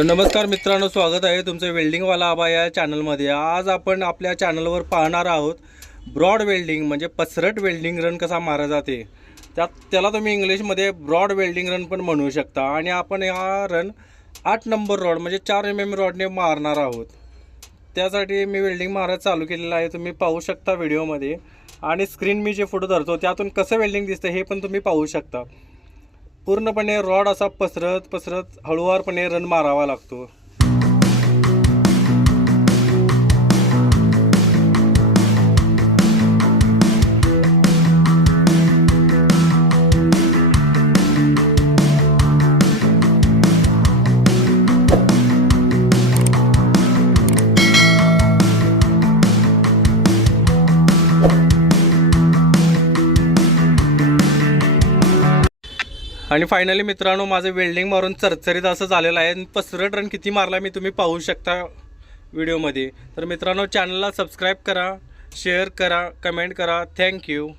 तर नमस्कार मित्रांनो, स्वागत आहे तुमचं वेल्डिंगवाला आबा या चॅनलमध्ये। आज आपण आपल्या चॅनलवर पाहणार आहोत ब्रॉड वेल्डिंग म्हणजे पसरट वेल्डिंग रन कसा मारा जाते। त्याला तुम्ही इंग्लिशमध्ये ब्रॉड वेल्डिंग रन पण म्हणू शकता। आणि आपण हा रन 8 नंबर रॉड म्हणजे 4 mm रॉडने मारणार आहोत। त्यासाठी मी वेल्डिंग मारा चालू केलेला आहे, तुम्ही पाहू शकता व्हिडिओमध्ये। आणि स्क्रीन मी जे फोटो धरतो त्यातून कसं वेल्डिंग दिसतं हे पण तुम्ही पाहू शकता। पूर्णपणे रॉड असा पसरत हळूवारपणे रन मारावा लागतो। आणि फायनली मित्रांनो, माझं वेल्डिंग मारून चरचरीत असं झालेलं आहे। पसरट रन किती मारला मी तुम्ही पाहू शकता व्हिडिओमध्ये। तर मित्रांनो, चॅनलला सबस्क्राईब करा, शेअर करा, कमेंट करा। थँक्यू।